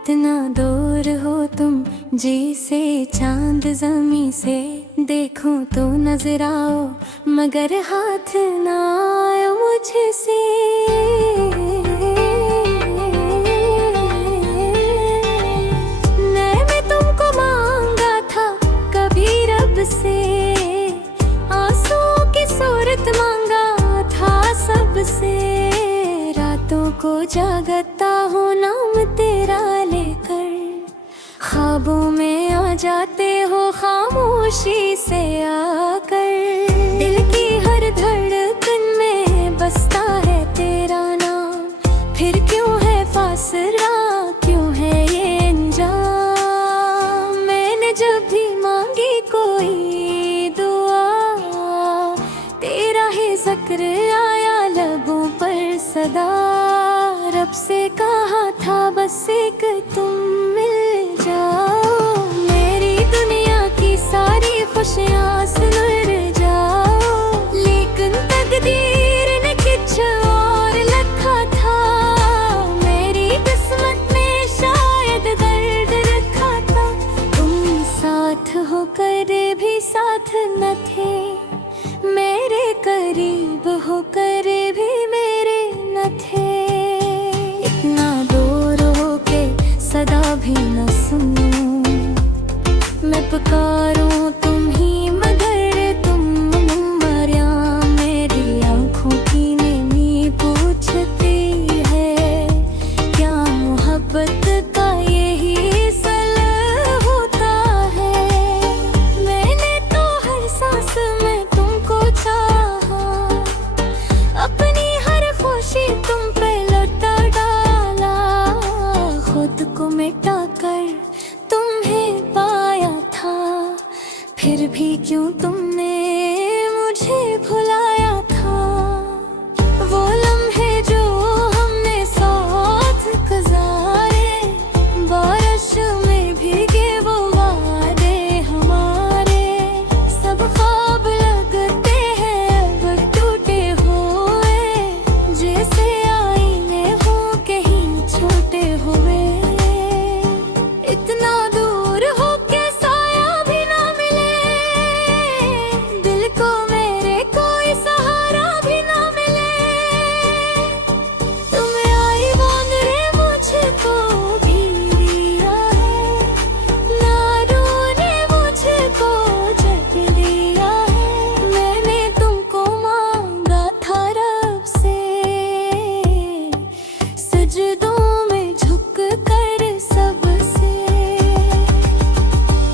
इतना दूर हो तुम जी से, चांद ज़मीं से देखूं तो नजर आओ, मगर हाथ ना आयो मुझसे। मैं तुमको मांगा था कभी रब से, आंसुओं की सूरत मांगा था सबसे। रातों को जागता हूँ नाम तेरा लेकर, ख्वाबों में आ जाते हो खामोशी से आकर। दिल की हर धड़कन में बसता है तेरा नाम, फिर क्यों है फासला, क्यों है ये अंजाम। मैंने जब भी मांगी कोई दुआ, तेरा ही जिक्र आया लबों पर सदा। रब से कहा था बस एक तुम मिल जाओ, मेरी दुनिया की सारी खुशियाँ सुन जाओ। लेकिन तकदीर ने कुछ और लिखा था, मेरी किस्मत में शायद दर्द रखा था। तुम साथ होकर भी साथ न थे, मेरे करीब होकर भी मेरे न थे। इतना दूर होके सदा भी न सुनूं, मैं पुकारूं तुम ही मगर तुम मरिया। मेरी आँखों की नींद पूछती है, क्या मोहब्बत का यही सल होता है। मैंने तो हर सांस में तुमको चाहा, अपनी हर खुशी तुम पे लौटा डाला। खुद को मिटा कर तुम्हें पाया था, फिर भी क्यों तुमने मुझे भुलाया था। वो लम्हे जो हमने साथ गुजारे, बारिश में भीगे वो वादे हमारे। सब ख्वाब लगते हैं अब टूटे हुए, जैसे आईने हो कहीं छोटे हुए। इतना दूर हो के साया भी ना मिले, दिल को मेरे कोई सहारा भी ना मिले। तुम आई वांदरे मुझको भी लिया है, नारों ने मुझको जग लिया है। मैंने तुमको मांगा था रब से, सजदों में झुक कर सबसे।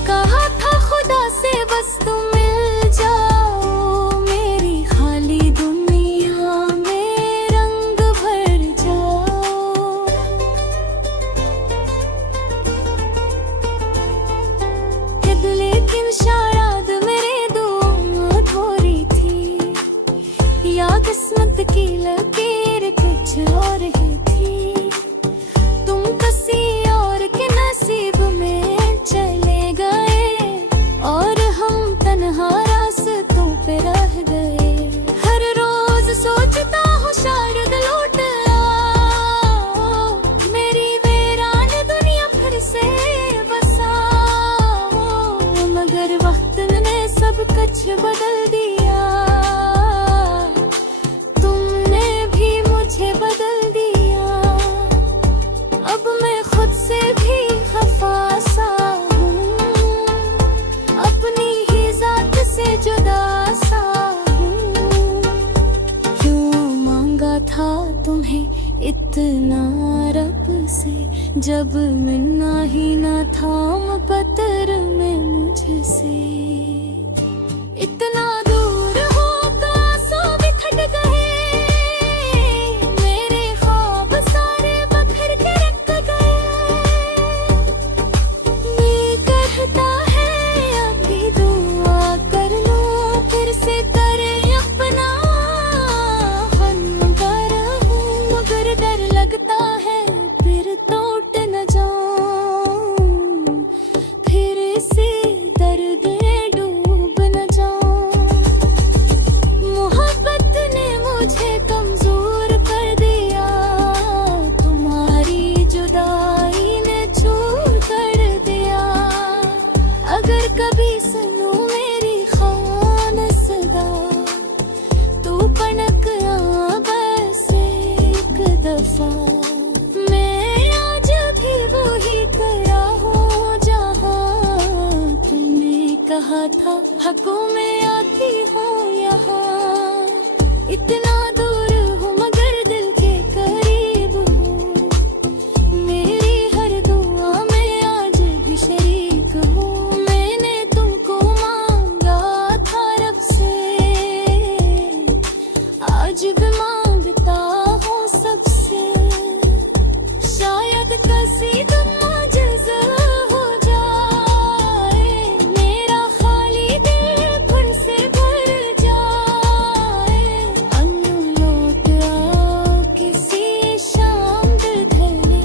कहा था खुदा से बस तुम मिल जाओ, मेरी खाली दुनिया में रंग भर जाओ। लेकिन शायद मेरे दुआएं अधूरी थी, या किस्मत की लकीर कुछ और ही थी। तुम किसी और के नसीब में चले गए, और हम तन्हा रास्तों पे रह गए। हर रोज सोचता हूँ शायद लौट आओ, मेरी वीरान दुनिया फिर से बसाओ। मगर वक्त ने सब कुछ बदल दिया, तुमने भी मुझे बदल दिया। अब मैं खुद से भी खफा सा हूँ, अपनी ही जात से जुदा सा हूँ। क्यों मांगा था तुम्हें इतना रब से, जब मिलना ही ना था मुकद्दर में मुझसे। इतना दूर होकर आंसू भी फट गए, मेरे ख्वाब सारे बखर के रख गए। दिल कहता है अभी दुआ कर लो, फिर से करे अपना फन करूं। मगर डर लगता है फिर टूट न जाऊं, फिर से दर्द में डूब न जाऊं। रहा था, हकों में आती हूँ यहाँ। इतना दूर हूँ मगर दिल के करीब हूँ, मेरी हर दुआ में आज भी शरीक हूँ। मैंने तुमको मांगा था रब से, आज भी मांगता हूँ सबसे। शायद किसी दिन मुझे हो जाए, मेरा खाली दिल फिर से भर जाए। अन्नू लौट आओ किसी शाम दिल धरने,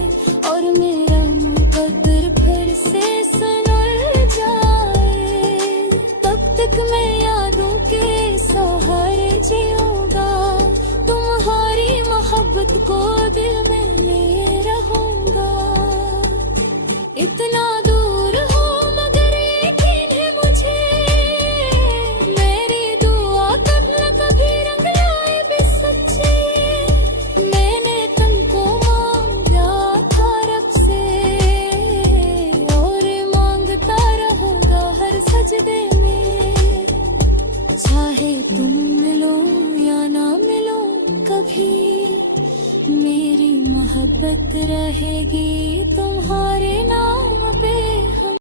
और मेरा मुकद्दर फिर से सुलझ जाए। तब तक मैं यादों के सहारे जीऊंगा, तुम्हारी मोहब्बत को दिल में ले रहूंगा। इतना दूर हो मगर यकीन है मुझे, मेरी दुआ कब न कभी रंग लाए भी सच्चे। मैंने तुमको मांगा था रब से, और मांगता रहूंगा हर सजदे में। चाहे तुम मिलो या ना मिलो कभी, मेरी मोहब्बत रहेगी तुम्हारे